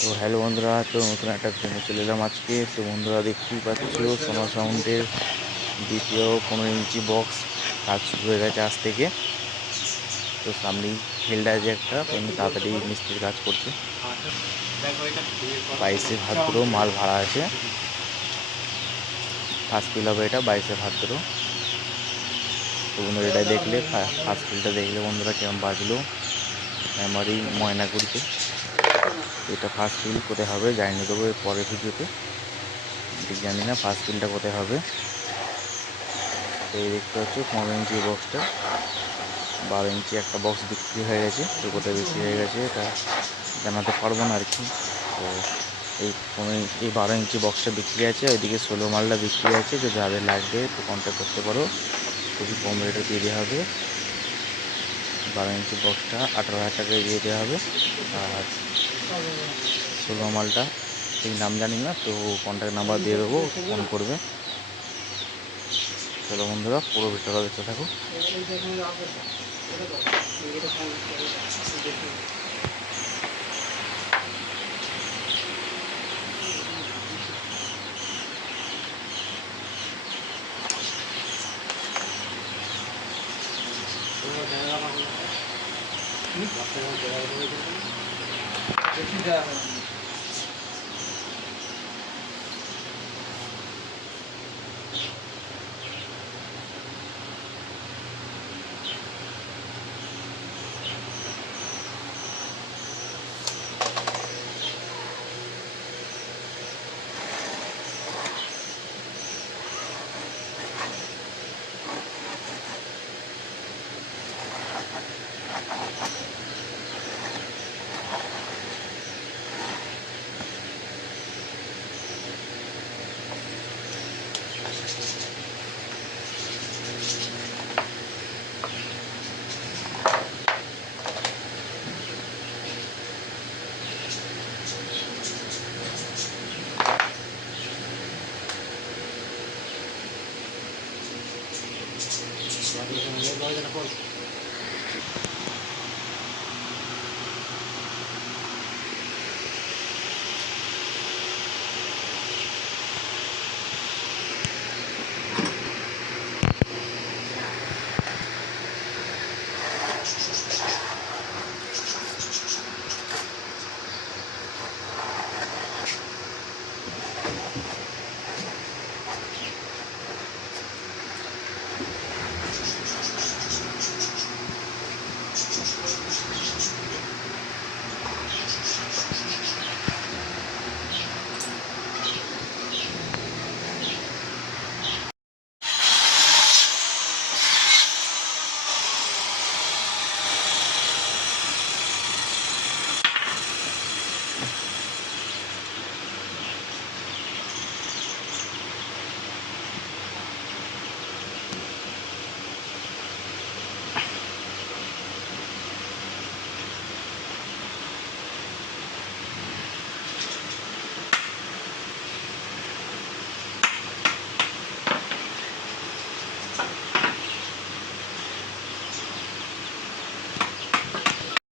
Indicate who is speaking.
Speaker 1: তো হ্যালো বন্ধুরা, তো নতুন একটা ফ্রেমে চলে এলাম আজকে। তো বন্ধুরা দেখতেই পাচ্ছ, সোনা সাউন্ডের দ্বিতীয় পনেরো ইঞ্চি বক্স কাজ শুরু হয়ে গেছে আজ থেকে। তো সামনেই ফিল্ড আছে একটা এমনি তাড়াতাড়ি মিস্ত্রির কাজ করছে।
Speaker 2: বাইশে ভাদ্র, মাল
Speaker 1: ভাড়া আছে। ফার্স্ট ফিল হবে এটা, বাইশে ভাদ্র। তো বন্ধুরা এটা দেখলে ফার্স্ট ফিলটা দেখলে বন্ধুরা কেমন বাজলো। আমারই ময়নাগুড়িতে এটা ফার্স্ট ফিল কোথায় হবে জানিয়ে দেবো এর পরের ভিডিওতে। ঠিক জানি না ফার্স্ট ফিলটা কোথায় হবে। এই দেখতে পাচ্ছ, পনেরো ইঞ্চি বক্সটা বারো ইঞ্চি একটা বক্স বিক্রি হয়ে গেছে। তো কোথায় বিক্রি হয়ে গেছে এটা জানাতে পারব না আর কি তো এই পনেরো এই বারো ইঞ্চি বক্সটা বিক্রি আছে ওইদিকে ষোলো মালটা বিক্রি আছে। তো যাদের লাগবে তো কন্ট্যাক্ট করতে পারো। খুবই কম রেটে দিয়ে দেওয়া হবে। বারো ইঞ্চি বক্সটা আঠারো হাজার টাকায় দিয়ে দেওয়া হবে। আর
Speaker 2: ষোলো
Speaker 1: মালটা। ঠিক নাম জানি না, তো কন্ট্যাক্ট নাম্বার দিয়ে দেবো ফোন করবে। চলো বন্ধুরা, পুরো ভিডিওটা দেখতে থাকো।
Speaker 2: Thank you.
Speaker 3: Eu te dá. Lagi
Speaker 2: ka na ngayon, bawal na po. Thank you.